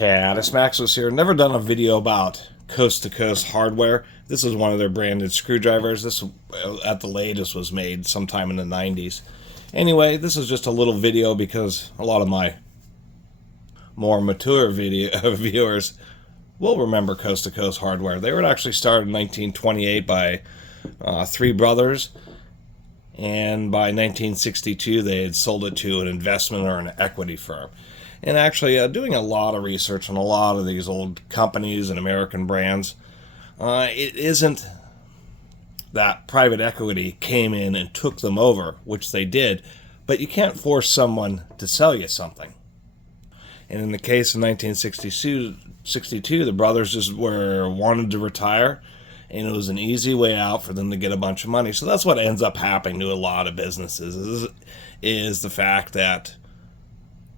Catus, Maximus here. Never done a video about Coast to Coast hardware. This is one of their branded screwdrivers. This, at the latest, was made sometime in the 90s. Anyway, this is just a little video because a lot of my more mature video viewers will remember Coast to Coast hardware. They were actually started in 1928 by three brothers, and by 1962 they had sold it to an investment or an equity firm. And actually, doing a lot of research on a lot of these old companies and American brands, it isn't that private equity came in and took them over, which they did, but you can't force someone to sell you something. And in the case of 1962, the brothers just wanted to retire, and it was an easy way out for them to get a bunch of money. So that's what ends up happening to a lot of businesses, is the fact that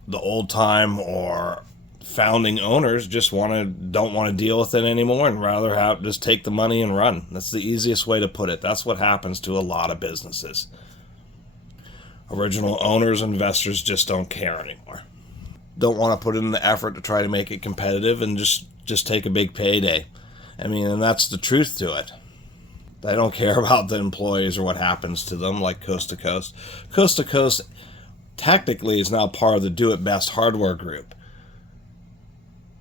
the old time or founding owners just don't want to deal with it anymore and rather just take the money and run. That's the easiest way to put it. That's what happens to a lot of businesses. Original owners, investors just don't care anymore. Don't want to put in the effort to try to make it competitive and just take a big payday. I mean, and that's the truth to it. They don't care about the employees or what happens to them, like Coast to Coast. Coast to Coast technically is now part of the Do It Best hardware group.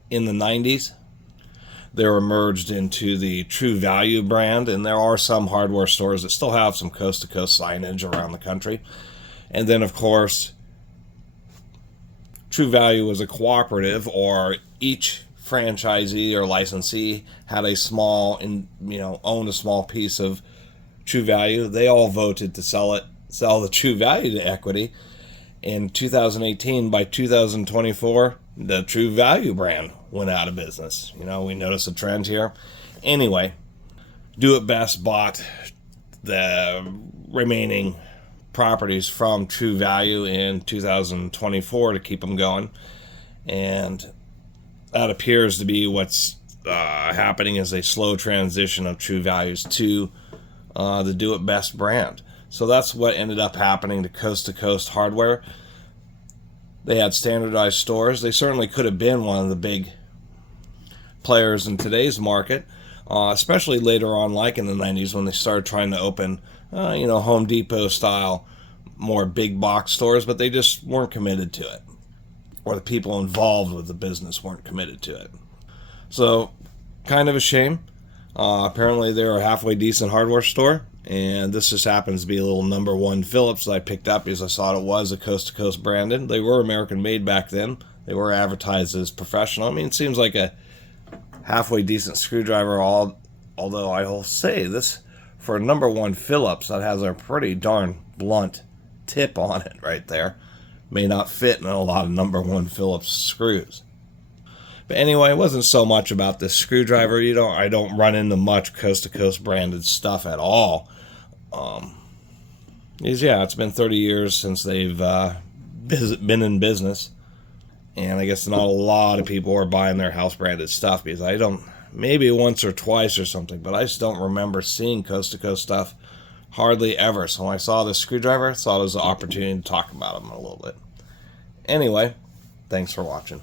In the 90s, they were merged into the True Value brand, and there are some hardware stores that still have some Coast to Coast signage around the country. And then, of course, True Value was a cooperative, or each franchisee or licensee had a small, owned a small piece of True Value. They all voted to sell the True Value to equity. In 2018, by 2024, the True Value brand went out of business. We notice a trend here. Anyway, Do It Best bought the remaining properties from True Value in 2024 to keep them going. And that appears to be what's happening, is a slow transition of True Values to the Do It Best brand. So that's what ended up happening to Coast hardware. They had standardized stores. They certainly could have been one of the big players in today's market, especially later on, like in the 90s, when they started trying to open, Home Depot style, more big box stores, but they just weren't committed to it. Or the people involved with the business weren't committed to it. So, kind of a shame. Apparently they're a halfway decent hardware store, and this just happens to be a little number one Phillips that I picked up because I thought it was a Coast to Coast branded. They were American made back then. They were advertised as professional. I mean, it seems like a halfway decent screwdriver, although I will say this, for a number one Phillips, that has a pretty darn blunt tip on it right there. May not fit in a lot of number one Phillips screws. But anyway, it wasn't so much about this screwdriver. I don't run into much Coast to Coast branded stuff at all. It's been 30 years since they've been in business, and I guess not a lot of people are buying their house branded stuff, because maybe once or twice or something, but I just don't remember seeing Coast to Coast stuff hardly ever. So when I saw this screwdriver, I thought it was an opportunity to talk about them a little bit. Anyway, thanks for watching.